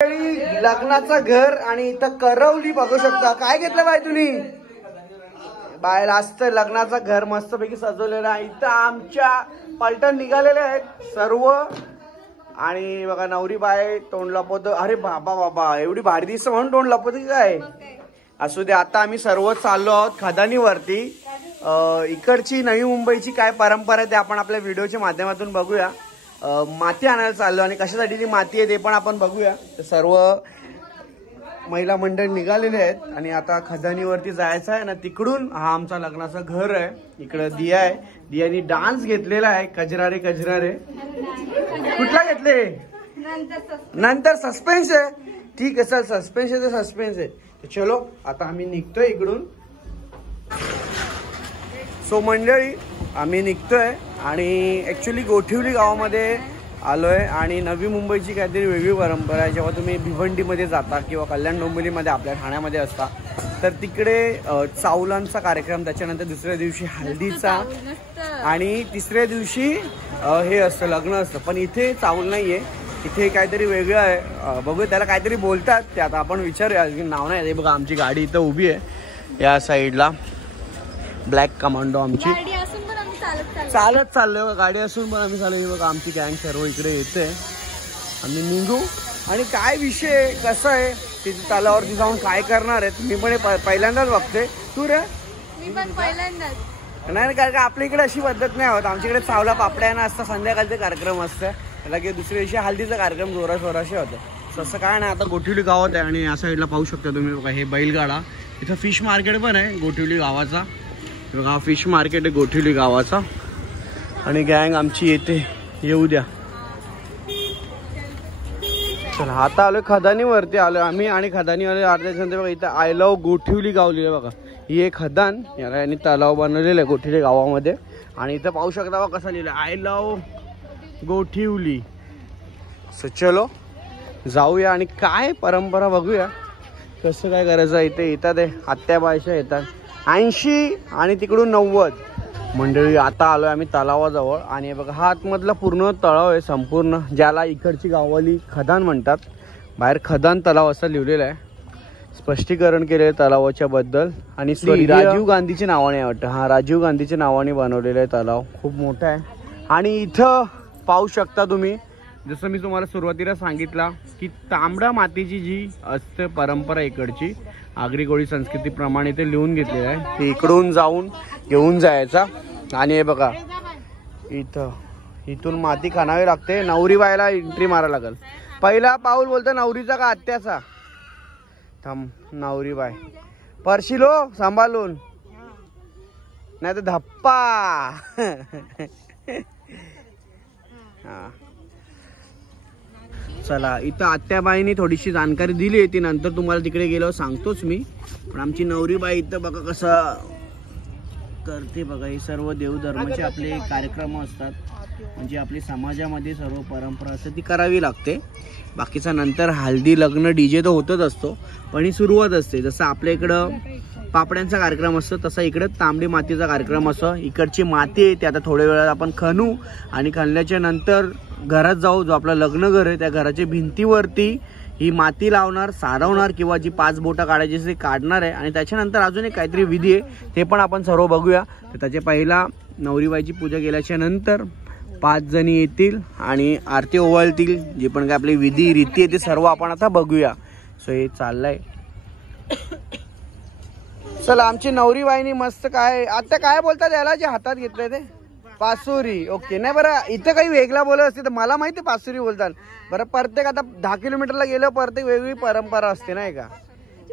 लग्नाचं घर आणि इथं करवली बघू शकता. काय घेतलं बाई तुम्ही? बायला असतं लग्नाचं घर मस्तपैकी सजवलेलं आहे. इथं आमच्या पलटण निघालेले आहेत सर्व. आणि बघा नवरी बाय तोंड लपवतो. अरे बाबा बाबा एवढी भारी दिसत म्हणून तोंड लपवतो काय? असू दे. आता आम्ही सर्व चाललो आहोत खदानीवरती. इकडची नवी मुंबईची काय परंपरा आहे ते आपण आपल्या व्हिडिओच्या माध्यमातून बघूया. माती आणायला चाललो आणि कशासाठी ती माती आहे ते पण आपण बघूया. सर्व महिला मंडळ निघालेले आहेत आणि आता खदानीवरती जायचं आहे ना. तिकडून हा आमचा लग्नाचं घर आहे. इकडं दिया आहे. दियानी डान्स घेतलेला आहे. कजरारे कजरारे कुठला घेतले? नंतर सस्पेन्स आहे. ठीक आहे चल सस्पेन्स आहे तर सस्पेन्स आहे. चलो आता आम्ही निघतोय इकडून. सो मंडळी आम्ही निघतोय आणि ऍक्च्युली गोठिवली गावामध्ये आलोय. आणि नवी मुंबईची काहीतरी वेगळी परंपरा आहे. जेव्हा तुम्ही भिवंडीमध्ये जाता किंवा कल्याण डोंबिवलीमध्ये आपल्या ठाण्यामध्ये असता तर तिकडे चावलांचा कार्यक्रम, त्याच्यानंतर दुसऱ्या दिवशी हळदीचा आणि तिसऱ्या दिवशी हे असतं लग्न असतं. पण इथे चावल नाहीये. इथे काहीतरी वेगळं आहे. बघूया त्याला काहीतरी बोलतात ते आता आपण विचारूया. नाव नाही. बघा आमची गाडी इथं उभी आहे या साईडला. ब्लॅक कमांडो आमची चालत चाललोय. गाडी असून पण आम्ही चालू. बघा आमची गँग सर्व इकडे येते. आम्ही निघू. आणि काय विषय कसं आहे तिथे तलावरती जाऊन काय करणार आहेत मी पण पहिल्यांदाच बघते. तू रे? मी पण पहिल्यांदाच. नाही कारण का आपल्या इकडे अशी पद्धत नाही होत. आमच्याकडे चावला पापड्या ना असतं. संध्याकाळचे कार्यक्रम असतं. त्याला की दुसऱ्या दिवशी हल्दीचा कार्यक्रम जोराशोराशी होतं. तसं काय नाही. आता गोठिवली गावात आहे आणि या साईडला पाहू शकता तुम्ही. बघा हे बैलगाडा. इथं फिश मार्केट पण आहे गोठिवली गावाचा. बघा हा फिश मार्केट आहे गोठिवली गावाचा. आणि गँग आमची येते. येऊ द्या. चला आता आलोय खदानीवरती आलोय आम्ही. आणि खदानीवाले अर्ध्याच्यानंतर बघा इथं आय लव्ह गोठिवली गाव लिहिलं बघा. ही एक खदान याला यांनी तलाव बनवलेलं आहे गोठिवली गावामध्ये. आणि इथं पाहू शकता बघा कसं लिहिलं आय लव्ह गोठिवली. सो चलो जाऊया आणि काय परंपरा बघूया कसं काय करायचं. इथे येतात आत्या बायशा येतात 80 आणि तिकडून 90 मंडळी. आता आलोय आम्ही तलावाजवळ. आणि बघा हा आतमधला पूर्ण तलाव आहे संपूर्ण, ज्याला इकडची गाववाली खदान म्हणतात. बाहेर खदान तलाव असं लिहिलेलं आहे. स्पष्टीकरण केले तलावाच्या बद्दल. आणि राजीव गांधीच्या नावाने वाटतं. हा राजीव गांधीच्या नावाने बनवलेला आहे तलाव. खूप मोठा आहे. आणि इथं पाहू शकता तुम्ही जसं मी तुम्हाला सुरुवातीला सांगितलं की तांबडा मातीची जी असते परंपरा इकडची आगरी कोळी संस्कृतीप्रमाणे ते लिहून घेतलेलं आहे. ते इकडून जाऊन घेऊन जायचा. आणि हे बघा इथून माती खाणावी लागते. नवरी बायला एंट्री मारायला लागल. पहिला पाऊल बोलतो नवरीचा का आत्याचा? थांब नवरी बाय परशिलो सांभाळून नाही तर धप्पा. हा चला इथं आत्याबाईंनी थोडीशी जाणकारी दिली. ती नंतर तुम्हाला तिकडे गेल्यावर सांगतोच मी. पण आमची नवरीबाई इथं बघा कसं करते बघा. हे सर्व देवधर्माचे आपले कार्यक्रम असतात. म्हणजे आपली समाजामध्ये सर्व परंपरा असते ती करावी लागते. बाकीचा नंतर हल्दी लग्न डीजे तर होतच असतो पण ही सुरुवात असते. जसं आपल्या इकडं पापड्यांचा कार्यक्रम असतो तसा इकडे तांबडी मातीचा कार्यक्रम असतो. इकडची माती आहे ते आता थोड्या वेळात आपण खणू. आणि खणल्याच्या नंतर घरात जाऊ. जो आपला लग्न घर आहे त्या घराच्या भिंतीवरती ही माती लावणार, सारवणार किंवा जी 5 बोटं काढायची ते काढणार आहे. आणि त्याच्यानंतर अजून एक काहीतरी विधी आहे ते पण आपण सर्व बघूया. तर त्याच्या पहिला नवरीबाईची पूजा केल्याच्या नंतर 5 जणी येतील आणि आरती ओवाळतील. जे पण काय आपली विधी रीती आहे ते सर्व आपण आता बघूया. सो हे चाललंय. चला आमची नवरीबाईनी मस्त काय आता काय बोलतात याला जे हातात घेतलंय ते पासुरी. ओके नाही बरं इथं काही वेगळा बोलत असते तर मला माहिती पासुरी बोलतात. बरं प्रत्येक आता 10 किलोमीटरला गेलं प्रत्येक वेगळी परंपरा असते नाही का.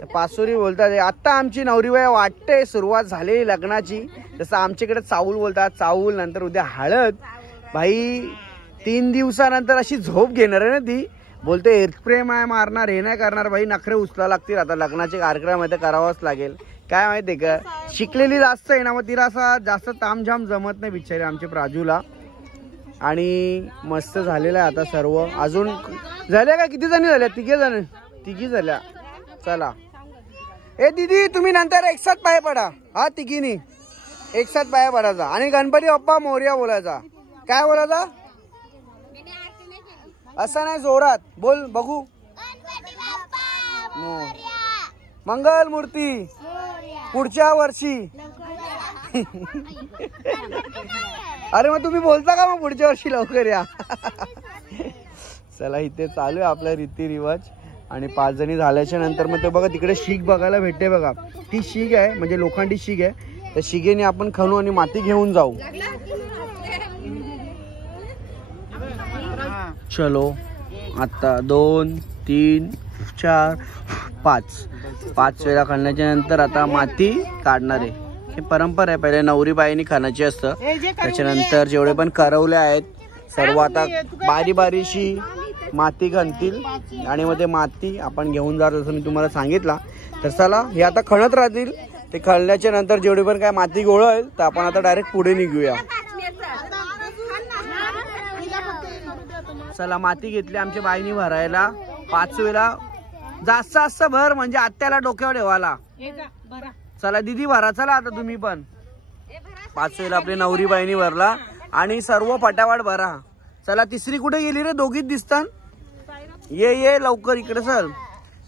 तर पासुरी बोलतात. आता आमची नवरीबाई वाटते सुरुवात झालेली लग्नाची. जसं आमच्याकडे चाऊल बोलतात. चाऊल नंतर उद्या हळद. भाई 3 दिवसानंतर अशी झोप घेणार आहे ना ती. बोलते एअरप्रेम आहे मारणार हे नाही करणार. भाई नखरे उचला लागतील. आता लग्नाचे कार्यक्रम आहे तर करावाच लागेल. काय माहिती का शिकलेली जास्त आहे ना मग तिला असा जास्त तामझाम जमत नाही बिचारी आमच्या प्राजूला. आणि मस्त झालेलं आहे आता सर्व. अजून झाल्या का किती जणी झाल्या? 3 झाल्या. चला ए दीदी तुम्ही नंतर एक साथ पाय पडा. हा तिघीनी एक साथ पाय पडायचा आणि गणपती बाप्पा मोरया बोलायचा. काय बोलायचा? असं नाही जोरात बोल बघू. मंगल मूर्ती पुढच्या वर्षी. अरे मग तुम्ही बोलता का मग पुढच्या वर्षी लवकर या. चला इथे चालू आहे आपला रीतिरिवाज आणि 5 जणी झाल्याच्या नंतर मग ते बघा तिकडे शीग बघायला भेटते बघा. ती शीग आहे म्हणजे लोखंडी शीग आहे. त्या शिगेने आपण खणू आणि माती घेऊन जाऊ. चलो आता 2 3 4 5 वेळा खणल्याच्या नंतर आता माती काढणार आहे. ही परंपरा आहे. पहिले नवरी बाईनी खणाची असतं. त्याच्यानंतर जेवढे पण करवले आहेत सर्व आता बारी बारीशी माती खणतील आणि मग ते माती आपण घेऊन जातो जसं मी तुम्हाला सांगितलं. तर चला हे आता खणत राहतील. ते खणल्याच्या नंतर जेवढे पण काय माती गोळा होईल तर आपण आता डायरेक्ट पुढे निघूया. चला माती घेतली आमच्या बाईनी भरायला. 5 वेळा जास्त भर म्हणजे आत्याला डोक्यावर ठेवायला. चला दीदी भरा. चला आता तुम्ही पण 5 वेळा आपली नवरी बाईनी भरला आणि सर्व फटाफट भरा. चला तिसरी कुठे गेली रे. दोघीच दिसतात. ये लवकर इकडे. चल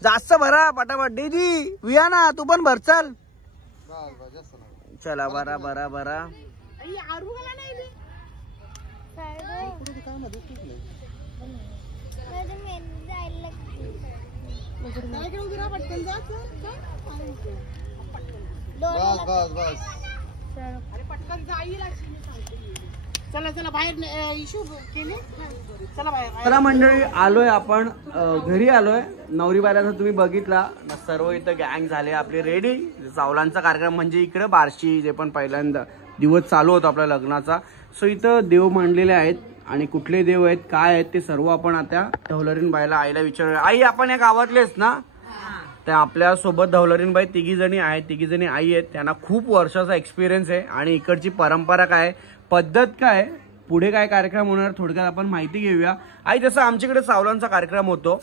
जास्त भरा फटाफट. दीदी विया तू पण भर. चल चला भरा भरा भरा. चला मंडळी आलोय आपण घरी आलोय. नवरी बायला तुम्ही बघितला सर्व इथं गँग झाले आपले रेडी. सावलांचा कार्यक्रम म्हणजे इकडे बार्शी जे पण पहिल्यांदा दिवस चालू होता आपल्या लग्नाचा. सो इथं देव मांडलेले आहेत आणि कुठले देव आहेत काय आहेत ते सर्व आपण आता धवलरीन बाईला आईला विचारूया. आई आपण या गावातलेच ना. तर आपल्या सोबत धवलरीन बाई 3 जणी आहेत. 3 जणी आई आहेत. त्यांना खूप वर्षाचा एक्सपिरियन्स आहे आणि इकडची परंपरा काय पद्धत काय पुढे काय कार्यक्रम होणार थोडक्यात आपण माहिती घेऊया. आई जसं आमच्याकडे सावलांचा कार्यक्रम होतो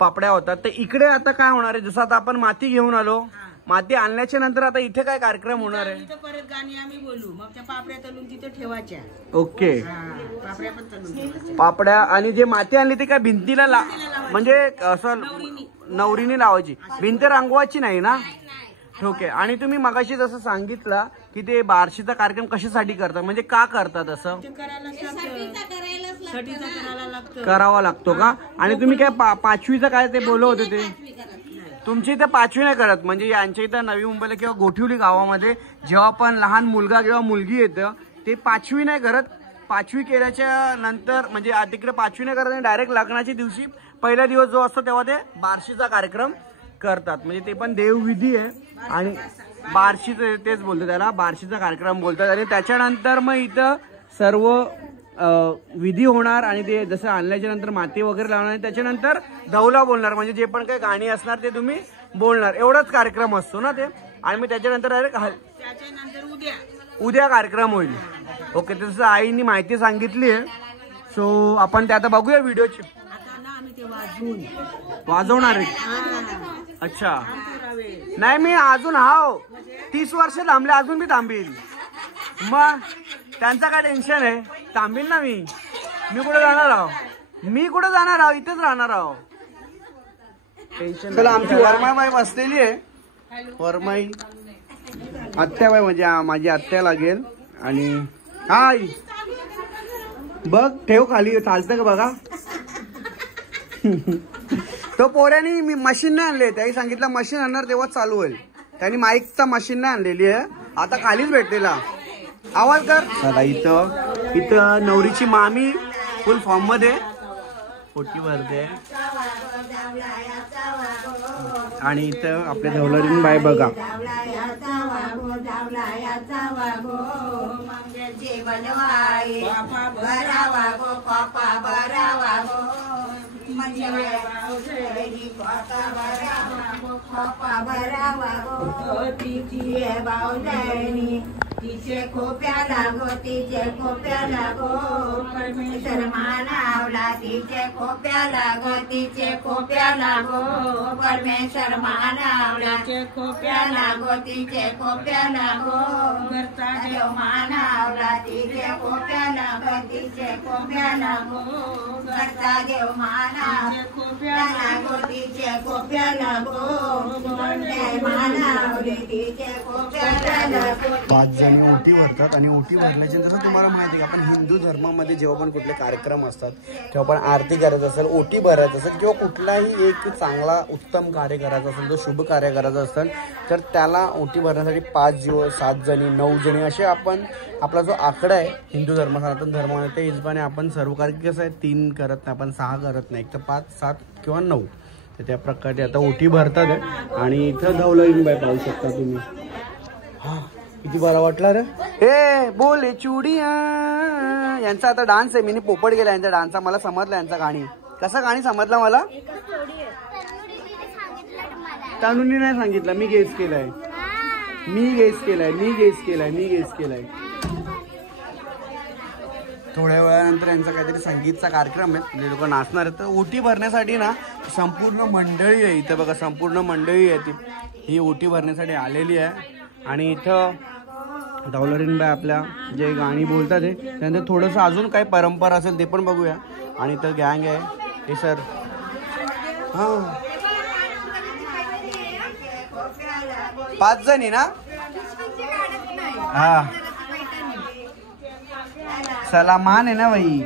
पापड्या होतात तर इकडे आता काय होणार आहे. जसं आता आपण माती घेऊन आलो. माती आणल्याच्या नंतर आता इथे काय कार्यक्रम होणार आहे. परत गाणी आम्ही बोलू मग त्या पापड्या तळून तिथे ठेवायच्या. ओके पापड्या पण तळून ठेवायच्या. पापड्या आणि जे माती आणली ती काय भिंतीला म्हणजे असं नवरीने लावायची. भिंत रंगवायची नाही ना. ओके. आणि तुम्ही मगाशी जसं सांगितलं की ते बार्शीचा कार्यक्रम कशासाठी करतात म्हणजे का करतात असं करावा लागतो का. आणि तुम्ही काय 5वीचं काय ते बोलत होते ते तुमची इथे 5वी नाही करत म्हणजे यांच्या इथं नवी मुंबईला किंवा गोठिवली गावामध्ये जेव्हा पण लहान मुलगा किंवा मुलगी येतं ते 5वी नाही करत. 5वी केल्याच्या नंतर म्हणजे तिकडे 5वी नाही करत डायरेक्ट लग्नाच्या दिवशी पहिला दिवस जो असतो तेव्हा ते बार्शीचा कार्यक्रम करतात. म्हणजे ते पण देवविधी आहे आणि बार्शीचं तेच बोलतो त्याला बार्शीचा कार्यक्रम बोलतात. आणि त्याच्यानंतर मग इथं सर्व विधी होणार आणि ते जसं आणल्याच्या नंतर माती वगैरे लावणार. त्याच्यानंतर धवला बोलणार म्हणजे जे पण काही गाणी असणार ते तुम्ही बोलणार. एवढाच कार्यक्रम असतो ना ते. आणि मग त्याच्यानंतर डायरेक्ट उद्या कार्यक्रम होईल. ओके. तसं आईनी माहिती सांगितली आहे. सो आपण ते आता बघूया व्हिडिओची. वाजवणार आहे. अच्छा नाही मी अजून 30 वर्ष थांबले अजून मी थांबील. मग त्यांचा काय टेन्शन आहे. थांबील ना मी कुठे जाणार आहो इथेच राहणार आहो. टेन्शन. चला आमची वर्माबाई बसलेली आहे. वर्माई आत्याबाई म्हणजे माझी आत्या लागेल. आणि हाय बघ ठेव खाली चालतं का बघा. तो पोऱ्यानी मी मशीन नाही आणले. त्याही सांगितलं मशीन आणणार तेव्हा चालू होईल. त्यांनी माईकचा मशीन नाही आणलेली आहे. आता खालीच भेटलेला आवाज कर. चला इथं नवरीची मामी फुल फॉर्म मध्ये पोटी भरते आणि इथं आपले धवलरीन बाई बघा. तिचे खोप्या लागो परमेश्वर मानावला. तिचे खोप्या लागो परमेश्वर मानावला. तिचे खोप्या लागो घरचा देव मानावला. तिचे खोप्या लागो घरचा देव मानावला. तिचे कोप्याला गो कोणत्या मानावरी तिच्या कोप्याला गो. 5 जणी ओटी भरतात आणि ओटी भरल्याच्या जसं तुम्हाला माहिती आहे की आपण हिंदू धर्मामध्ये जेव्हा पण कुठले कार्यक्रम असतात तेव्हा पण आरती करायचं असेल, ओटी भरायचं असेल किंवा कुठलाही एक चांगला उत्तम कार्य करायचं असेल, जो शुभ कार्य करायचं असेल तर त्याला ओटी भरण्यासाठी 5 दिवस 7 जणी 9 जणी असे आपण आपला जो आकडा आहे हिंदू धर्म सनातन धर्माने त्या हिशोबाने आपण सर्व कार्य कसं आहे 3 करत नाही, आपण 6 करत नाही, एक तर 5 7 किंवा 9. तर त्या प्रकारे आता ओटी भरतात आहे. आणि इथं धवलरीन बाई पाहू शकता तुम्ही. हा किती बरा वाटला रे. हे बोले चुडिया यांचा आता डान्स आहे. मी पोपट गेला यांचा डान्सचा. मला समजला यांचा गाणी कसा गाणी समजला मला. तनुनी नाही सांगितलं, मी गेस केलाय. थोड्या वेळानंतर यांचा काहीतरी संगीतचा कार्यक्रम आहे, जे लोक नाचणार आहेत. तर ओटी भरण्यासाठी ना संपूर्ण मंडळी आहे इथं बघा, संपूर्ण मंडळी आहे ती ही ओटी भरण्यासाठी आलेली आहे. आणि इथं धवलरीनबाई आपल्या जे गाणी बोलतात आहे त्यानंतर थोडंसं अजून काही परंपरा असेल ते पण बघूया. आणि इथं गँग आहे हे सर. हां 5 जणी ना. हा चला मान आहे ना बाई.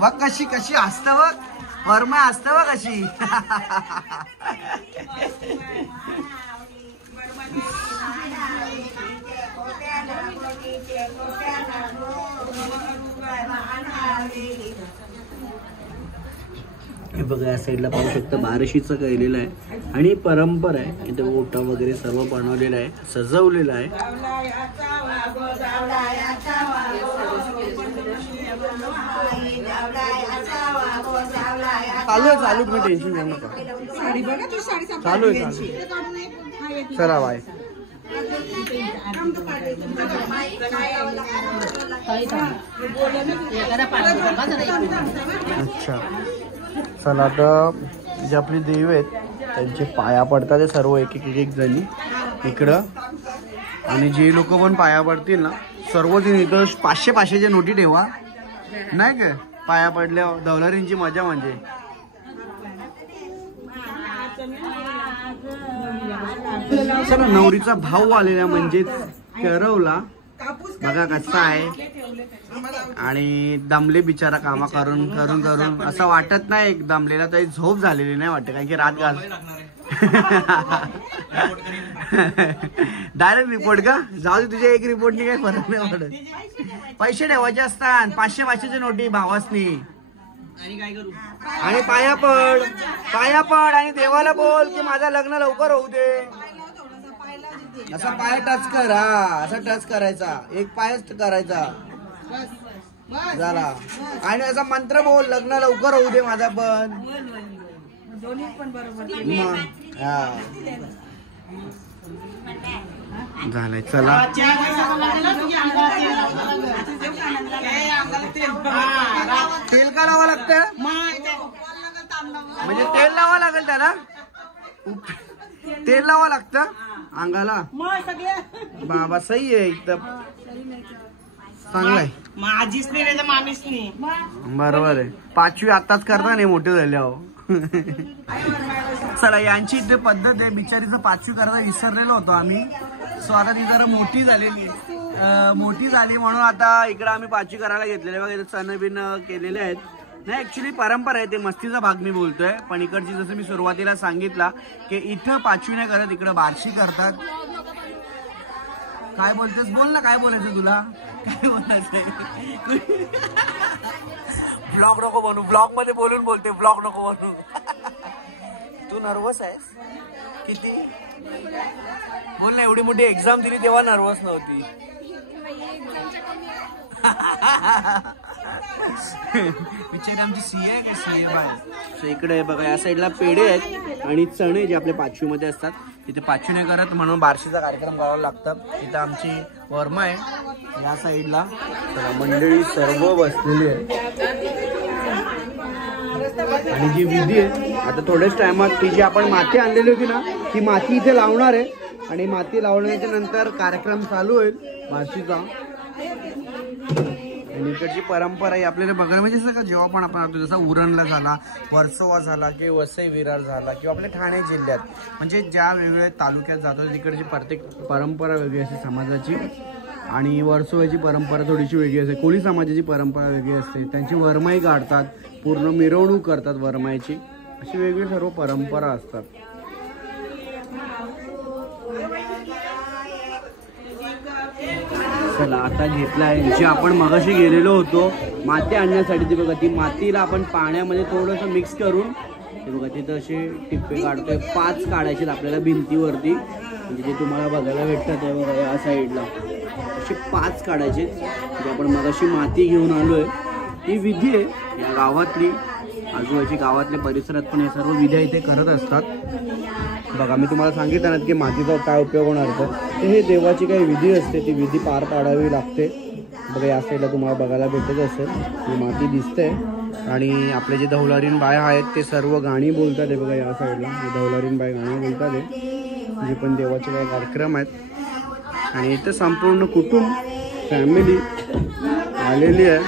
बघ कशी कशी असत बघ, वर्मा असत बघ कशी. हे बघा या साईडला पाहू शकता बारशीचं केलेलं आहे आणि परंपरा आहे. इथं ओटा वगैरे सर्व बनवलेलं आहे, सजवलेलं आहे. चालू तुम्ही टेन्शन घेऊ नका. चालू आहे. चला बाय. अच्छा चला आता जे आपली देव आहेत त्यांचे पाया पडतात ते सर्व एक जणी इकडं. आणि जे लोक पण पाया पडतील ना सर्वजण इथं 500-500च्या नोटी ठेवा नाही काय. पाया पडल्यावर धवलरींची मजा म्हणजे. चला नवरीचा भाऊ आलेला म्हणजेच करवला बघा कसा आहे. आणि दमले बिचारा कामा करून करून करून असं वाटत नाही दमलेला, तरी झोप झालेली नाही वाटत कारण की रात घाल. डायरेक्ट रिपोर्ट का जाऊ दे, तुझ्या एक रिपोर्टनी काही फरक नाही पडत. पैसे ठेवायचे असतात 500-500च्या नोटी भावासनी. आणि पाया पड आणि देवाला बोल की माझं लग्न लवकर होऊ दे. असा पाय टच कर. हा असा टच करायचा, एक पायच करायचा झाला. आणि असा मंत्र बोल लग्न लवकर होऊ दे माझा पण. हा झालंय. चला तेल का लावा लागतं म्हणजे तेल लावा लागेल त्याला. तेल लावा लागतं अंगाला. बाबा सही आहे एकदम चांगलाय. माझीच नाही मामीच नाही. बरोबर आहे. 5वी आताच करता नाही मोठे झाल्यावर. चला यांची इथे पद्धत आहे. बिचारीचं 5वी करायला विसरलेलो होतो आम्ही. सो आता ती जरा मोठी झाली म्हणून आता इकडे आम्ही 5वी करायला घेतलेले बघा. इथे सण बिन केलेले आहेत. नाही ऍक्च्युली परंपरा आहे, ते मस्तीचा भाग मी बोलतोय. पण इकडची जसं मी सुरुवातीला सांगितला की इथं 5वी नाही करत, इकडं बारशी करतात. काय बोलतेस बोल ना, काय बोलायचं तुला, काय बोलायचंय. ब्लॉग नको बनू, ब्लॉग मध्ये बोलून बोलते, ब्लॉग नको बनू. तू नर्वस आहेस किती बोल ना. एवढी मोठी एक्झाम दिली तेव्हा नर्वस नव्हती. बिचारी आमची सीए आहे का सीए बाय. सो इकडे बघा या साईडला पेढे आहेत आणि चणे जे आपल्या 5वी मध्ये असतात. तिथे 5वी नाही करत म्हणून बारशीचा कार्यक्रम करावा लागतं. इथं आमची वर्मा आहे या साईडला. मंडळी सर्व बसलेली आहे आणि जी विधी आहे आता थोड्याच टायमात ती जी आपण माती आणलेली होती ना ती माती इथे लावणार आहे. आणि माती लावण्याच्या नंतर कार्यक्रम चालू होईल बारशीचा. आणि इकडची परंपरा ही आपल्याला बघायला म्हणजे जसं का जेव्हा पण आपण आपलं जसा उरणला झाला, वर्सोवा झाला किंवा वसई विरार झाला किंवा आपल्या ठाणे जिल्ह्यात म्हणजे ज्या वेगवेगळ्या तालुक्यात जातो तिकडची प्रत्येक परंपरा वेगळी असते समाजाची. आणि वर्सोव्याची परंपरा थोडीशी वेगळी असते, कोळी समाजाची परंपरा वेगळी असते, त्यांची वरमाई काढतात, पूर्ण मिरवणूक करतात वरमाईची, अशी वेगळी सर्व परंपरा असतात. चला आता घेतला आहे जे आपण मगाशी गेलेलो होतो माती आणण्यासाठी. ती बघा ती मातीला आपण पाण्यामध्ये थोडंसं मिक्स करून ते बघा तिथं असे टिप्पे काढतोय. 5 काढायचे आपल्याला भिंतीवरती, म्हणजे जे तुम्हाला बघायला भेटतात आहे बघा या साईडला असे 5 काढायचे. जे आपण मगाशी माती घेऊन आलोय ही विधी आहे या गावातली, आजूबाजूच्या गावातल्या परिसरात पण हे सर्व विधी इथे करत असतात. बघा मी तुम्हाला सांगितलं ना की मातीचा काय उपयोग होणार तर हे देवाची काही विधी असते, ती विधी पार पाडावी लागते. बघा या साईडला तुम्हाला बघायला भेटत असेल ही माती दिसते. आणि आपले जे धवलारीन बाया आहेत ते सर्व गाणी बोलतात आहे बघा या साईडला, धवलारीन बाय गाणी बोलतात आहे, जे पण देवाचे काही कार्यक्रम आहेत. आणि इथं संपूर्ण कुटुंब फॅमिली आलेली आहे.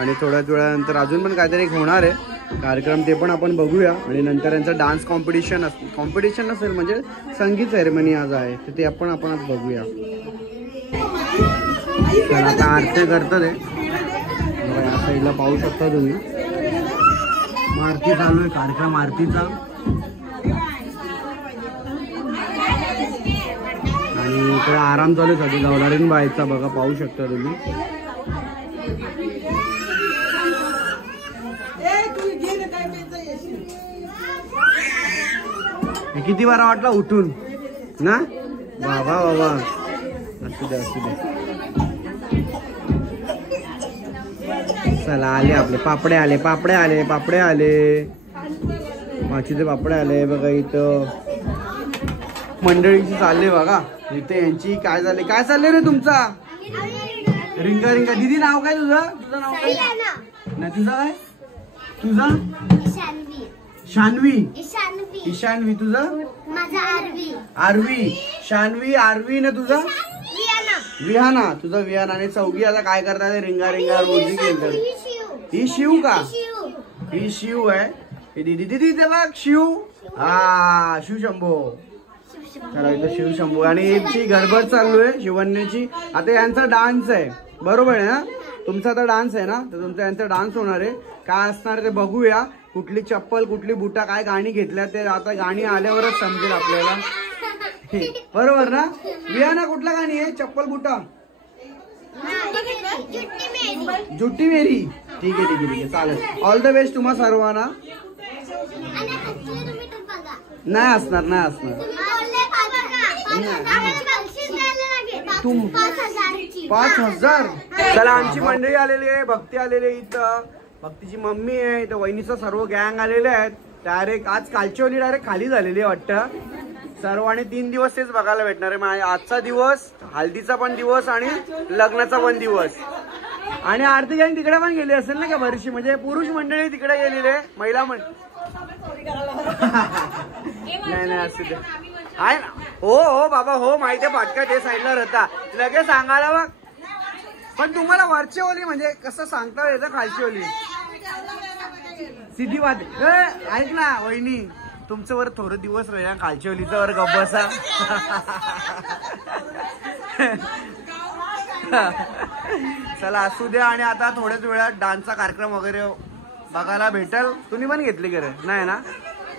आणि थोड्याच वेळानंतर अजून पण काहीतरी होणार आहे कार्यक्रम, ते पण आपण बघूया. आणि नंतर यांचं डान्स कॉम्पिटिशन असेल म्हणजे संगीत सेरेमनी आज आहे, तर ते आपण आज बघूया. तर आता आरती करतात आहे या साईडला पाहू शकता तुम्ही, आरती चालू आहे कार्यक्रम आरतीचा. आणि इकडे आराम चालू आहे सगळी धवलारीन बाईचा बघा पाहू शकता तुम्ही. किती बारा वाटला उठून ना बाबा बाबा, असू दे असू दे. चला आले आपले पापडे आले पापडे आले पापडे आले माचीचे पापडे आले बघा. इथं मंडळीची चालले बघा, इथे यांची काय झाले काय चालले रे तुमचा रिंगा रिंगा. दीदी नाव काय तुझं? तुझं नाव काय नाही तुझं काय? तुझा शान्वी ईशान्वी. तुझं? आरवी. शान्वी आरवी ना तुझा? विहाना. तुझा विहाना. आणि चौघी आता काय करतात रिंगा रिंगा रोजी खेळतात. ही शिव का? ही शिव आहे. ही दीदी दीदी त्याला शिव हा शिव शंभो. चला इथं शिव शंभू. आणि यांची गडबड चालू आहे शिवण्याची. आता यांचा डान्स आहे बरोबर आहे ना, तुमचा आता डान्स आहे ना, तर तुमचा यांचा डान्स होणार आहे. काय असणार ते बघूया. कुठली चप्पल कुठली बुटा काय गाणी घेतल्या ते आता गाणी आल्यावरच समजेल आपल्याला, बरोबर ना. विहाना कुठला गाणी आहे चप्पल बुटा? जुट्टी मेरी. ठीक आहे ठीक आहे ठीक आहे चालेल. ऑल द बेस्ट तुम्हा सर्वांना. नाही असणार नाही असणार. 5,000. चला आमची मंडळी आलेली आहे, भक्ती आलेली आहे इथं, भक्तीची मम्मी आहे इथं, वहिनीचं सर्व गँग आलेले आहेत. डायरेक्ट आज कालची डायरेक्ट खाली झालेली आहे वाटतं सर्व. आणि 3 दिवस तेच बघायला भेटणार आहे. आजचा दिवस, हल्दीचा पण दिवस आणि लग्नाचा पण दिवस. आणि आरती गँग तिकडे पण गेली असेल ना का बरीचशी, म्हणजे पुरुष मंडळी तिकडे गेलेली आहे, महिला नाही नाही असू दे आहे ना. हो हो बाबा हो माहिती आहे, फाटका ते साईडला राहता लगेच सांगायला बघ. पण तुम्हाला वरची ओली म्हणजे कसं सांगता येतं खालची ओली सिधी बात. ऐक ना वहिनी, तुमचं वर थोडे दिवस राहा, खालची ओलीचं वर गप्प बसा. चला असू द्या. आणि आता थोड्याच वेळात डान्सचा कार्यक्रम वगैरे बघायला भेटेल. तुम्ही पण घेतली का रे? नाही ना.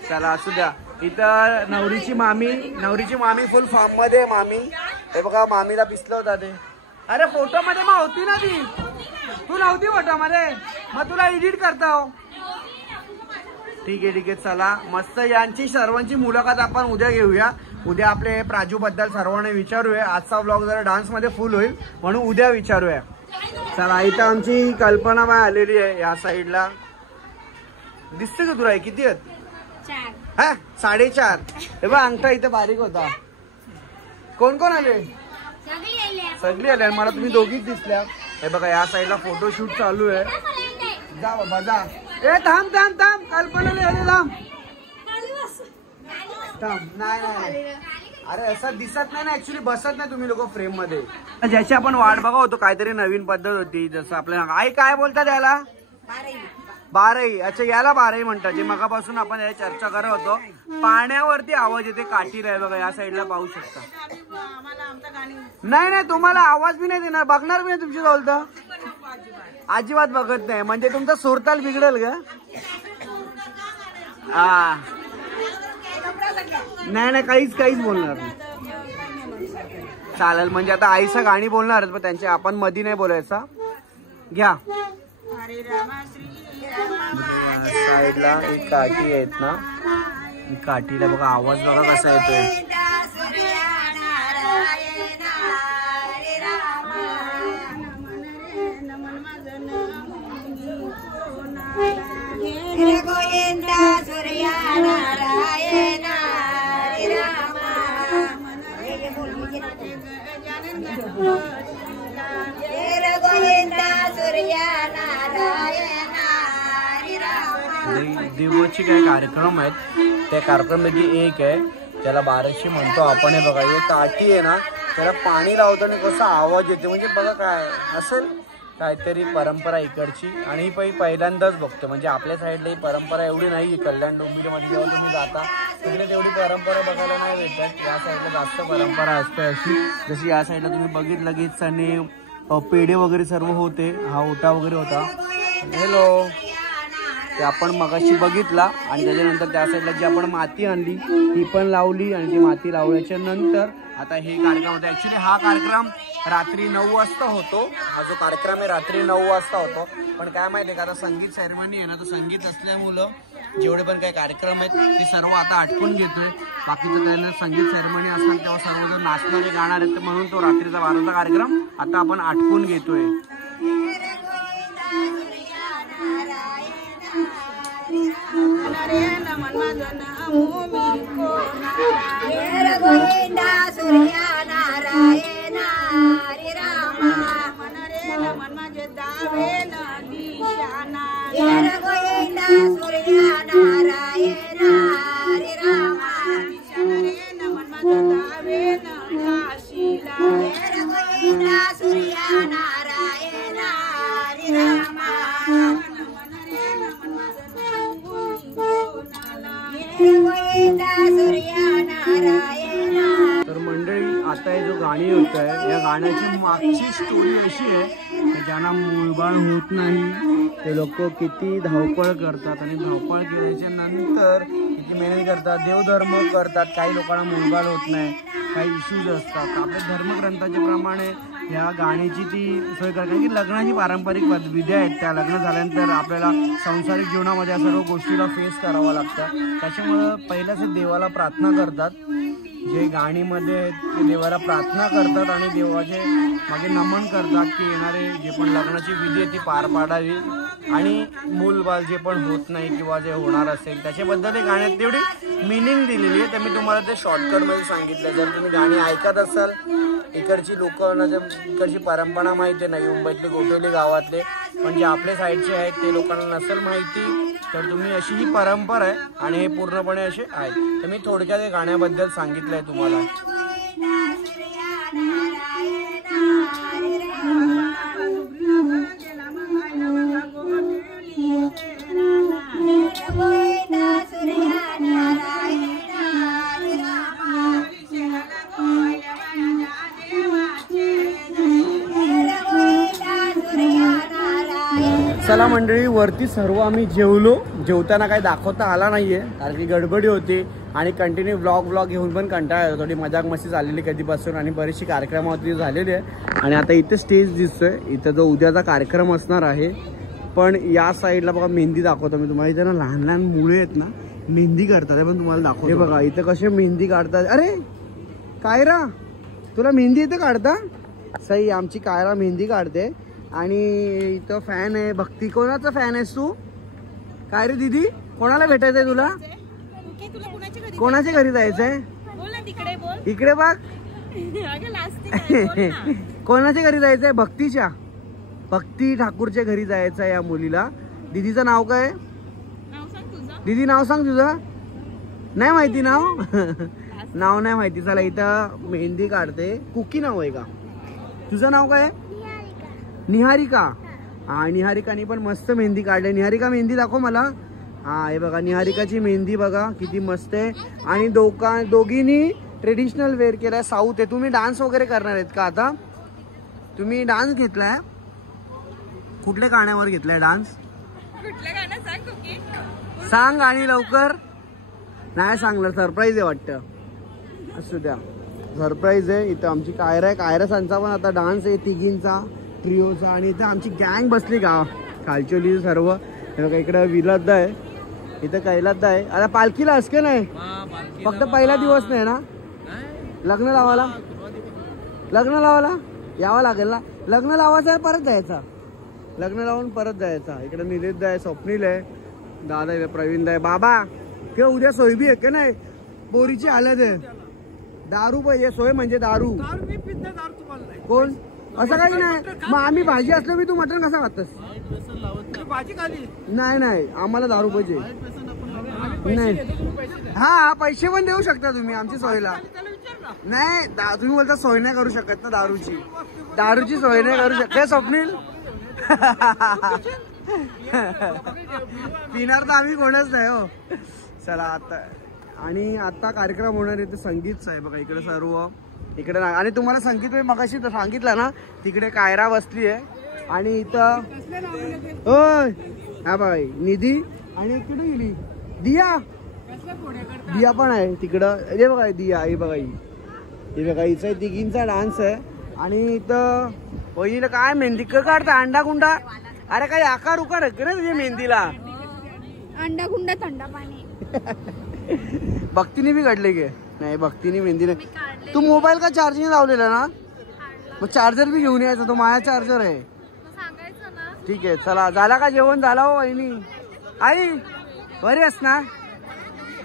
चला असू द्या. इथं नवरीची मामी फुल फॉर्म मध्ये. मामी हे बघा, मामीला पिसलं होता ते. अरे फोटो मध्ये मग होती ना ती, तू नव्हती फोटो मध्ये, मग तुला एडिट करता हो. ठीक आहे ठीक आहे चला मस्त. यांची सर्वांची मुलाखत आपण उद्या घेऊया. उद्या आपले प्राजू बद्दल सर्वांना विचारूया. आजचा व्लॉग जरा डान्स मध्ये फुल होईल म्हणून उद्या विचारूया. चला इथं आमची कल्पना बाय आलेली आहे या साईडला. दिसते का तुला? किती आहेत? 4. 4.5. हे बघ अंगठा इथे बारीक होता. कोण कोण आले? सगळी आले. मला तुम्ही दोघीच दिसल्या. हे बघा या साईडला फोटोशूट चालू आहे. जा बाबा जा. ए थांब थांब थांब. कल्पना थांब. थांब. नाही नाही अरे असं दिसत नाही ना ऍक्च्युली, बसत नाही तुम्ही लोक फ्रेम मध्ये. ज्याची आपण वाट बघा होतो काहीतरी नवीन पद्धत होती, जसं आपल्या आई काय बोलतात याला बारई. अच्छा याला बारई म्हणतात, जे मगापासून आपण याची चर्चा करत होतो. पाण्यावरती आवाज येते काठीला आहे बघा, या साईडला पाहू शकता. नाही नाही तुम्हाला आवाज बी नाही देणार, बघणार बी नाही तुमची जवळ, अजिबात बघत नाही. म्हणजे तुमचा सुरताल बिघडेल का? हा नाही नाही काहीच बोलणार नाही. चालेल, म्हणजे आता आईसा गाणी बोलणार पण त्यांच्या आपण मधी नाही बोलायचा. घ्या साईडला एक काठी आहेत ना, काठीला बघा आवाज बघा कसा येतोय. देवाचे काय कार्यक्रम आहेत, त्या कार्यक्रमापैकी एक आहे त्याला बारशी म्हणतो आपण. हे बघा हे काठी आहे ना, त्याला पाणी लावताना कसा आवाज येतो, म्हणजे बघा काय असेल काहीतरी परंपरा इकडची. आणि ही पहिल्यांदाच बघतो, म्हणजे आपल्या साईडला ही परंपरा एवढी नाही. कल्याण डोंबिवलीमध्ये जेव्हा तुम्ही जाता तिकडे तेवढी परंपरा बघायला नाही भेटत. या साईडला जास्त परंपरा असते अशी, जशी या साईडला तुम्ही बघितलं की सणे पेढे वगैरे सर्व होते, हा ओटा वगैरे होता. हॅलो ते आपण मगाशी बघितला. आणि त्याच्यानंतर त्या साईडला जी आपण माती आणली ती पण लावली, आणि ती माती लावल्याच्या नंतर आता हे कार्यक्रम होता. ऍक्च्युली हा कार्यक्रम रात्री 9 वाजता होतो. हा जो कार्यक्रम आहे रात्री 9 वाजता होतो. पण काय माहिती आहे का, आता संगीत सेरेमनी आहे ना, तो संगीत असल्यामुळं जेवढे पण काही कार्यक्रम आहेत ते सर्व आता आटपून घेतोय. बाकीचं त्यांना संगीत सेरेमनी असणार तेव्हा सर्वजण नाचणारे गाणार आहेत, म्हणून तो रात्रीचा 12चा कार्यक्रम आता आपण आटपून घेतोय. गोविंदा सूर्या नारायण हरी रामा मन माझे दावे निशाना. गोविंदा सूर्या नारायण हरी रामा मन माझे दावे नाशिला. गोविंदा सूर्या नारायण हरी रामा गोविंदा सूर्या नारायण. तर मंडळी आता हे जो गाणी होत आहे, या गाण्याची मागची स्टोरी अशी आहे की ज्यांना मूलबाळ होत नाही ते लोक किती धावपळ करतात, आणि धावपळ केल्याच्या नंतर किती मेहनत करतात, देवधर्म करतात. काही लोकांना मूलबाळ होत नाही, काही इश्यूज असतात. आपल्या धर्मग्रंथाच्या प्रमाणे ह्या गाण्याची ती सोय करतात की लग्नाची पारंपरिक विधी आहेत, त्या लग्न झाल्यानंतर आपल्याला सांसारिक जीवनामध्ये या सर्व गोष्टीला फेस करावं लागतं. त्याच्यामुळं पहिल्याच देवाला प्रार्थना करतात, जे गाणीमध्ये ते देवाला प्रार्थना करतात आणि देवाचे मागे नमन करतात की येणारे जे पण लग्नाची विधी आहे ती पार पाडावी, आणि मूलबाळ जे पण होत नाही किंवा जे होणार असेल त्याच्याबद्दल हे गाण्यात तेवढी मिनिंग दिलेली आहे. तर मी तुम्हाला ते शॉर्टकटमध्ये सांगितलं. जर तुम्ही गाणी ऐकत असाल, इकडची लोकांना इकडची परंपरा माहिती आहे ना, मुंबईतले गोठवली गावातले, पण जे आपल्या साईडचे आहेत ते लोकांना नसेल माहिती, तर तुम्ही अशी ही परंपरा आहे आणि हे पूर्णपणे असे आहेत. तर मी थोडक्यात हे गाण्याबद्दल सांगितलं आहे तुम्हाला. चला मंडळी, वरती सर्व आम्ही जेवलो. जेवताना काही दाखवता आला नाहीये कारण की गडबडी होती आणि कंटिन्यू व्लॉग घेऊन पण कंटाळा येतो. थोडी मजाक मस्ती चाललेली कधीपासून आणि बरीचशी कार्यक्रमावरती झालेली आहे. आणि आता इथे स्टेज दिसतोय, इथं जो उद्याचा कार्यक्रम असणार आहे. पण या साईडला बघा मेहंदी दाखवतो मी तुम्हाला. इथे ना लहान लहान मुळे आहेत ना, मेहंदी करतात, पण तुम्हाला दाखवतो. हे बघा इथं कसे मेहंदी काढतात. अरे कायरा, तुला मेहंदी इथं काढता? सई आमची कायरा मेहंदी काढते. आणि इथं फॅन आहे भक्ती. कोणाचा फॅन आहेस तू? काय रे दीदी, कोणाला भेटायचंय तुला? कोणाच्या घरी जायचंय? इकडे बघ. कोणाच्या घरी जायचंय? भक्तीच्या, भक्ती ठाकूरच्या घरी जायचं आहे या मुलीला. दीदीचं नाव काय? दीदी नाव सांग तुझं. नाही माहिती नाव नाव नाही माहिती. चला इथं मेहंदी काढते. कुकी नाव आहे का तुझं? नाव काय? निहारिका. हा निहारिकानी पण मस्त मेहंदी काढली. निहारिका मेहंदी दाखव मला. हा हे बघा निहारिकाची मेहंदी बघा किती मस्त आहे. आणि दोघींनी ट्रेडिशनल वेअर केलाय, साऊथ आहे. तुम्ही डान्स वगैरे करणार आहेत का आता? तुम्ही डान्स घेतलाय? कुठल्या गाण्यावर घेतलाय डान्स? कुठलं गाणं सांग कुकी? सांग आणि लवकर. नाही सांगणार, सरप्राईज आहे वाटतं. असू द्या, सरप्राईज आहे. इथं आमची कायरा आहे. कायरासांचा पण आता डान्स आहे, तिघींचा ट्रिओचा. आणि इथं आमची गँग बसली खालचोली सर्व. हे बघा इकडं विलादा आहे, इथं कैलादा आहे. आता पालखीला असके नाही, फक्त पहिला दिवस नाही ना. लग्न लावायला यावं लागेल ना. लग्न लावायचं आहे, परत जायचा. लग्न लावून परत जायचा. इकडे निलेश आहे, स्वप्नील आहे, दादा आहे, प्रवीण आहे, बाबा. किंवा उद्या सोय बी आहे का नाही? बोरीची हालत आहे. दारू पाहिजे. सोय म्हणजे दारू. कोण? असं काही नाही. मग आम्ही भाजी असलो मी, तू मटण कसं खातस? नाही आम्हाला दारू पाहिजे. नाही हा पैसे पण देऊ शकता तुम्ही आमची सोयला. नाही तुम्ही बोलता सोय नाही करू शकत ना दारूची. दारूची सोय नाही करू शकत. स्वप्नील पिणार तर आम्ही कोणच नाही हो. चला आता. आणि आता कार्यक्रम होणार आहे ते संगीतचा आहे बघा. इकडे सर्व इकडे आणि तुम्हाला संगीत मगाशी सांगितलं ना, तिकडे कायरा बसली आहे. आणि इथं होय हा बाई निधी. आणि इकडे गेली दिया पण आहे तिकडं. हे बघा दिया. हे बघा हिचा तिघींचा डान्स आहे. आणि इथं पहिलं काय मेहंदी काढता अंडा गुंडा. अरे काही आकार उकार आहे ना तुझ्या मेहंदीला? अंडा गुंडा थंडा पाणी. भक्तीने बी काढले गे? नाही भक्तीने मेहंदी नाही. तू मोबाईल का चार्जिंग लावलेला ना? मग चार्जर बी घेऊन यायचा. तो माझा चार्जर आहे. ठीक आहे चला. झाला का जेवण? झाला हो वहिनी. आई बरी आहेस ना?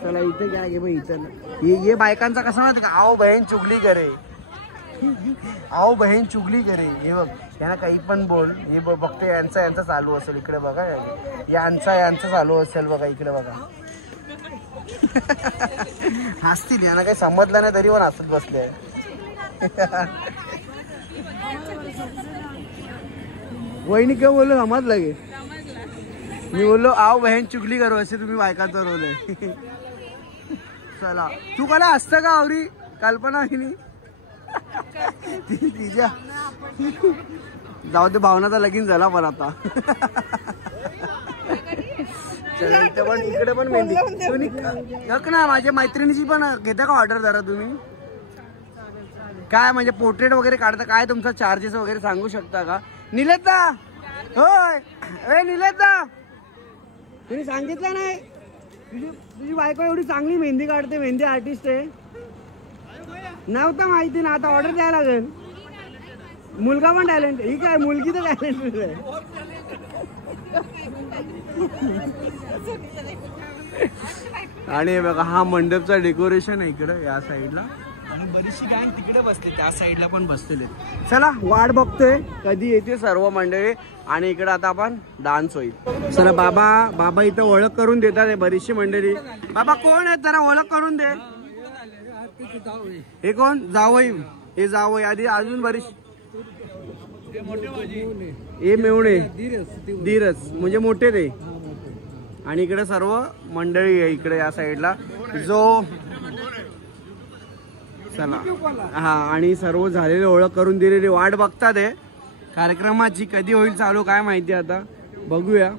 चला इथे काय घे बाई. इथं ये बायकांचा कसं माहिती का? आओ बहीण चुगली करे, आओ बहीण चुगली करे. हे बघ यांना काही पण बोल. हे बघते यांचा चालू असेल. इकडे बघा यांचा चालू असेल बघा. इकडे बघा हसतील. यांना काही समजलं नाही तरी पण हसत बसले आहे. वहिनी काय बोललो समजलं गे? मी बोललो आओ बहीण चुगली करू. असे तुम्ही बायकांचा रोल आहे. चला तू कला असतं का आवरी? कल्पना वहिनी तिच्या जाऊ दे. भावनाचा लगीन झाला पण आता. चला इथे पण इकडे पण मेहंदी. तुम्ही ना माझ्या मैत्रिणीची पण घेता का ऑर्डर जरा तुम्ही? काय म्हणजे पोर्ट्रेट वगैरे काढता काय? तुमचा चार्जेस वगैरे सांगू शकता का? निलेशदा होय. निलेशदा तुम्ही सांगितलं नाही तुझी बायको एवढी चांगली मेहंदी काढते, मेहंदी आर्टिस्ट आहे. नव्हतं माहिती ना. आता ऑर्डर द्यायला लागेल. मुलगा पण टॅलेंट. ही काय मुलगी तर टॅलेंट आहे. आणि बघा हा मंडपचा डेकोरेशन आहे इकडे या साईडला. आणि बरीचशी गँग तिकडे बसते, त्या साईडला पण बसलेले. चला वाट बघतोय कधी येते सर्व मंडळी. आणि इकडे आता आपण डान्स होईल. चला बाबा इथं ओळख करून देतात बरीचशी मंडळी. बाबा कोण आहेत जरा ओळख करून दे. हे कोण? जावई. हे जावई. आधी अजून बरीच हे मेवणे धीरज म्हणजे मोठे ते. आणि इकडे सर्व मंडळी आहे इकडे या साईडला जो. चला हा. आणि सर्व झालेले ओळख करून दिलेली वाट बघतात आहे कार्यक्रमाची. कधी होईल चालू काय माहिती. आता बघूया.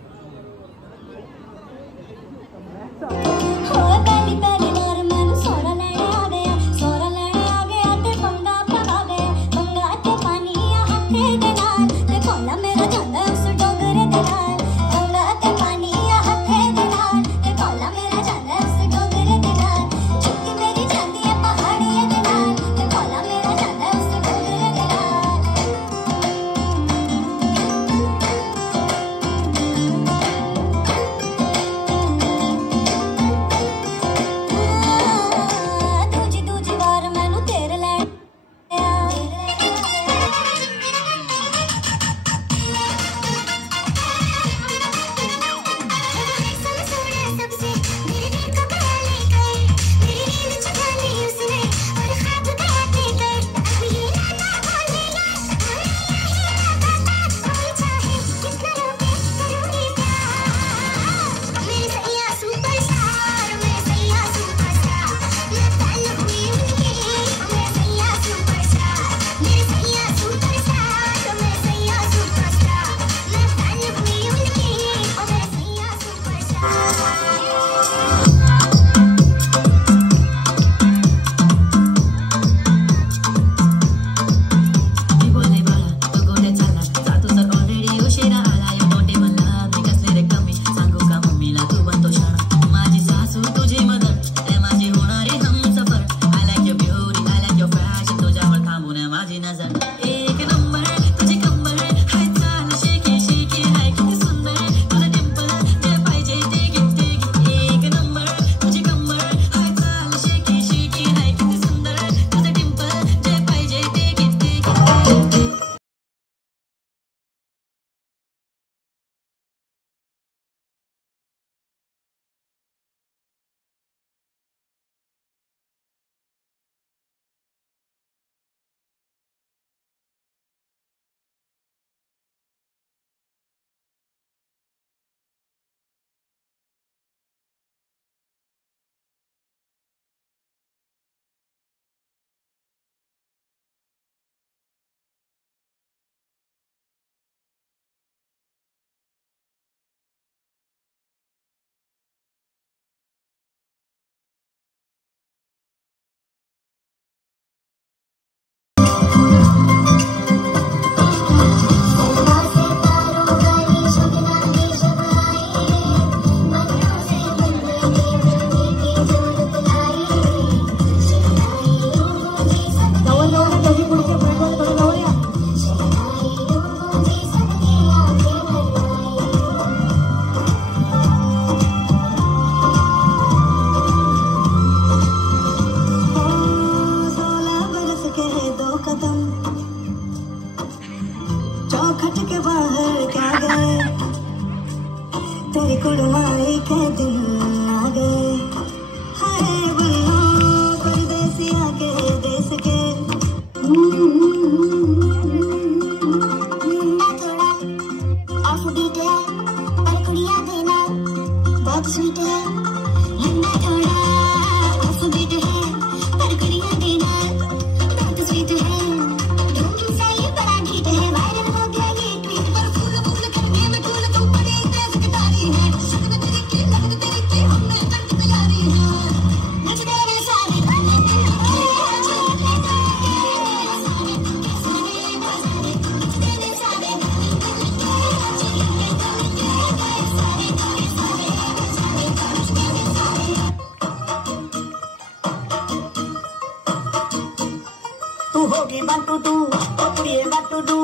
तू होगी बाटू तू ओ कुड़िए बाटू तू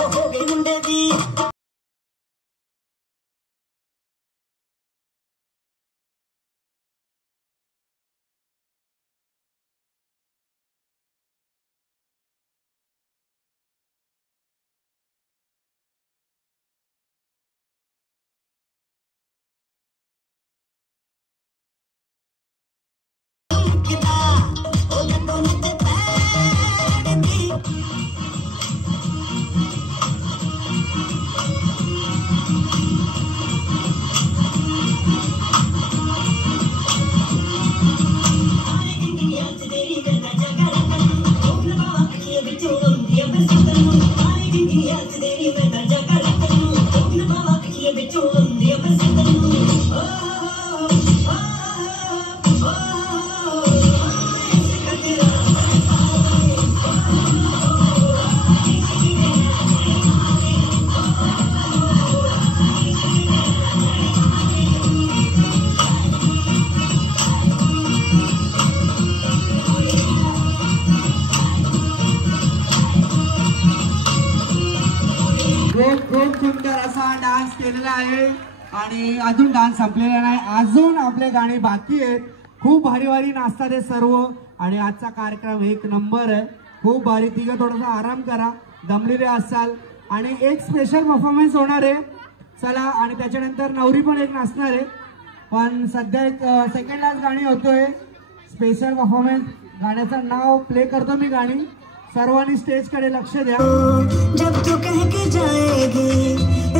ओ हो गई मुंडे दी खूप सुंदर असा डान्स केलेला आहे आणि अजून डान्स संपलेला नाही, अजून आपले गाणे बाकी आहेत. खूप भारी भारी नाचतात हे सर्व आणि आजचा कार्यक्रम एक नंबर आहे. खूप भारी. तिघं थोडासा आराम करा, दमलेले असाल आणि एक स्पेशल परफॉर्मन्स होणार आहे. चला आणि त्याच्यानंतर नवरी पण एक नाचणार आहे. पण सध्या एक सेकंड लास्ट गाणी होतोय स्पेशल परफॉर्मन्स. गाण्याचं नाव प्ले करतो मी गाणी. सर्वांनी स्टेज कडे लक्ष द्या. जब तू कह के जाएगी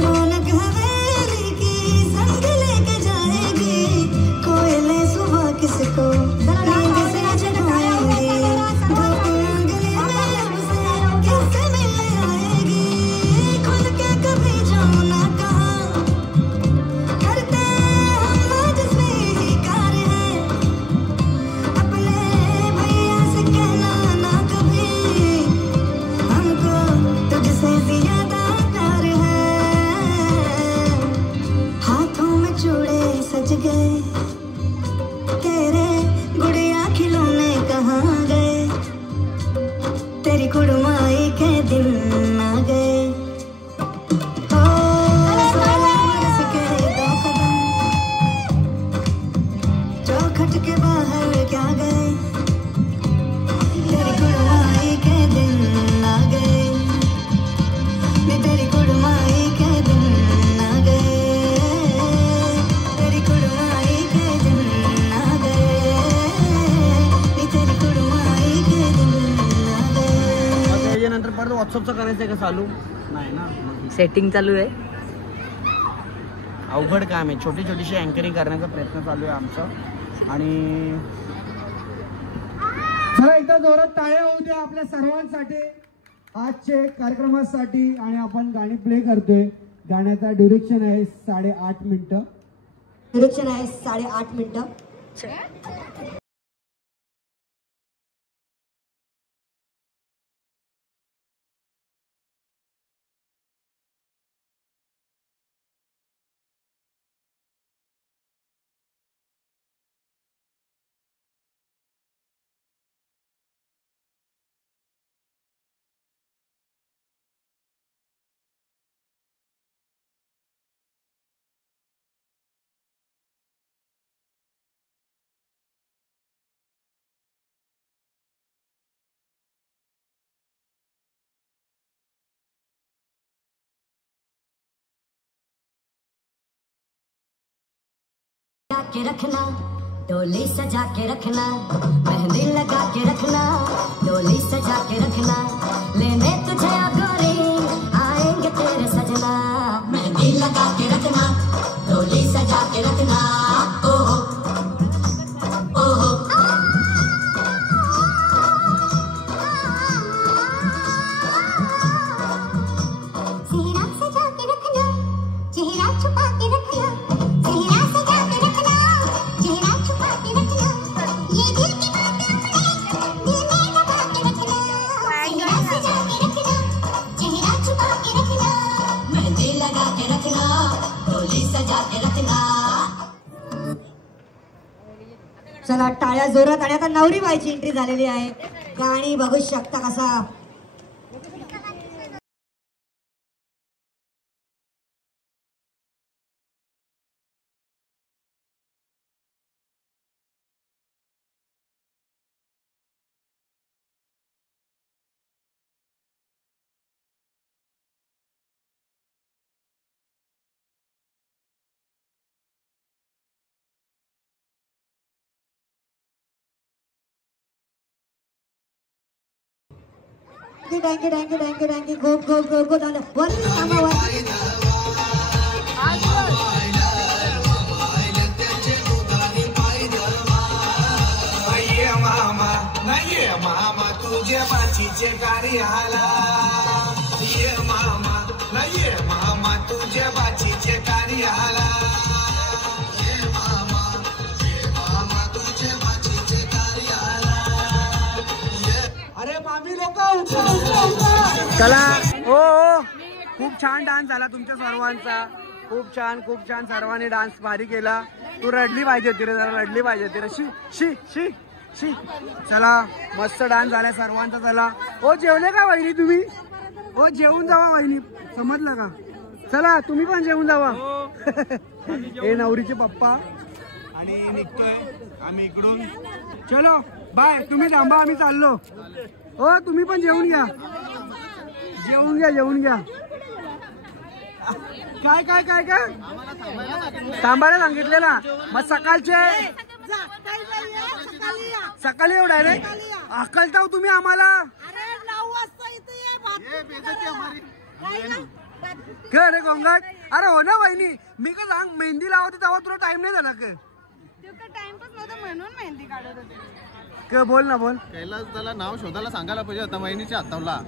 रौनक हवेली की संग लेके जाएगी कोयले सुबह किसको नींद से जगाएगी गली में हमसे किससे मिलने आएगी खुल के कभी जाओ ना कहा करते हम आज स्वीकार है अपने भैया से कहना ना कभी हमको तुझसे ज्यादा प्यार है. हाथों में चूड़े सज गए तेरे गुड़िया खिलौने कहाँ गए तेरी कुड़माई के दिन आ गए. चौखट के बाहर क्या गए तेरी कुड़माई के दिन आ गए तेरी कुड़माई के दिन आ गए तेरी कुड़माई के दिन आ गए तेरी कुड़माई के दिन आ गए. त्याच्यानंतर परत व्हॉट्सअपचं करायचं आहे का चालू? नाही ना, सेटिंग चालू आहे. अवघड काम आहे. छोटी छोटीशी अँकरिंग करण्याचा प्रयत्न चालू आहे आमचा. आणि चला एकदा जोरात टाळ्या होऊ द्या आपल्या सर्वांसाठी आजचे कार्यक्रमासाठी. आणि आपण गाणी प्ले करतोय. गाण्याचा ड्युरेक्शन आहे 8.5 मिनिटं. डिरेक्शन आहे 8.5 मिनिटं. के रखना डोली सजा के रखना मेहंदी लगा के रखना डोली सजा के रखना लेने तुझे गोरी आएंगे तेरे सजना मेहंदी लगा के रखना डोली सजा के रखना. ओहो ओहो चेहरा सजा के रखना चेहरा छुपा के रखना चेहरा सजा के रखना चेहरा छुपा के रखना ये दिल की बातें दिल में दबा के रखना चेहरा सजा के रखना चेहरा छुपा के रखना मेहंदी लगा के रखना डोली सजा के रखना. चला टाळ्या जोरात. आणि आता नवरी बाईची एंट्री झालेली आहे. गाणी बघू शकता कसा थँक्यू खूप खूप खूप खूप झालं वरती थांबा वरती. मामा तुझ्या बाचीचे कार्याला ये मामा ये मामा तुझ्या बाचीचे कार्याला ये मामा तुझ्या बाचीचे कार्याला. अरे मामी लोक चला. हो खूप छान डान्स झाला तुमच्या सर्वांचा. खूप छान सर्वांनी डान्स भारी केला. तू रडली पाहिजे होती रे, जरा रडली पाहिजे होती रे. शी शी शी शी. चला मस्त डान्स झाला सर्वांचा. चला हो जेवले का वहिनी तुम्ही? हो जेवून जावा वहिनी, समजलं का? चला तुम्ही पण जेवून जावा. हे नवरीचे पप्पा आणि निघतोय आम्ही इकडून. चलो बाय. तुम्ही थांबा आम्ही चाललो. हो तुम्ही पण जेवून घ्या. काय काय काय काय थांबायला सांगितलेला. मग सकाळी एवढा रे अक्कलताव तुम्ही आम्हाला काय रे गोंगाट. अरे हो ना वहिनी, मी का सांग मेहंदी लावते तेव्हा तुला टाइम नाही झाला का? टाइमपास नव्हता म्हणून मेहंदी काढत होते. का बोल ना बोल. कैलास त्याला नाव शोधायला सांगायला पाहिजे होता वहिनीच्या हातावला.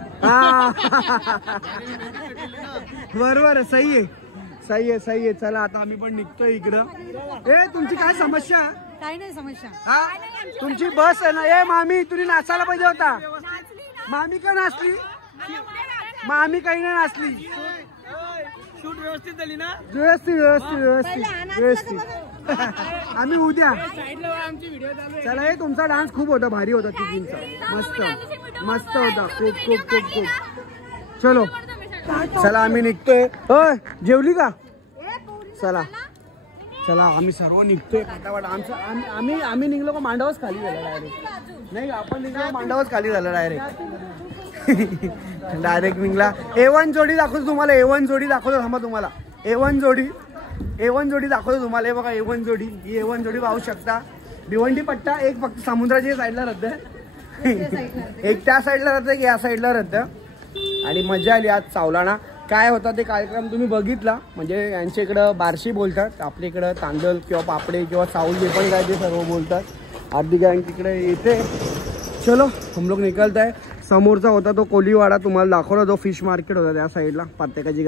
बरोबर सही आहे. चला आता आम्ही पण निघतोय इकडं. ए तुमची काय समस्या? काही नाही समस्या. हा तुमची बस आहे ना. ए मामी तुम्ही नाचायला पाहिजे होता. मामी का नाचली? मामी काही नाही नाचली. शूट व्यवस्थित झाली ना? व्यवस्थित. आम्ही उद्या. चला हे तुमचा डान्स खूप होता, भारी होता तिघींचा. मस्त होता. खूप. चलो चला आम्ही निघतोय. होय जेवली का? चला आम्ही सर्व निघतोय फटाफट. आम्ही निघलो का मांडवच खाली झाला डायरेक्ट. नाही आपण निघलो मांडवच खाली झाला डायरेक्ट निघला. A1 जोडी दाखवतो तुम्हाला. A1 जोडी दाखवतो थांबा तुम्हाला. A1 जोडी दाखवतो तुम्हाला. हे बघा A1 जोडी. ही A1 जोडी पाहू शकता. भिवंडी पट्टा एक फक्त समुद्राच्या साईडला रद्द आहे. एक त्या साईडला रद्द, एक या साईडला रद्द. आणि मजा आली आज चावलाना. काय होता ते कार्यक्रम तुम्ही बघितला. म्हणजे यांच्या इकडं बार्शी बोलतात, आपल्या इकडं तांदळ किंवा पापडे किंवा साऊल जे पण काय ते सर्व बोलतात. अर्धी गँग तिकडे येते. चलो हम लोग निकलत आहे. समोरचा होता तो कोलीवाडा, तुम्हाला दाखवला. तो फिश मार्केट होता त्या साईडला प्रत्येकाची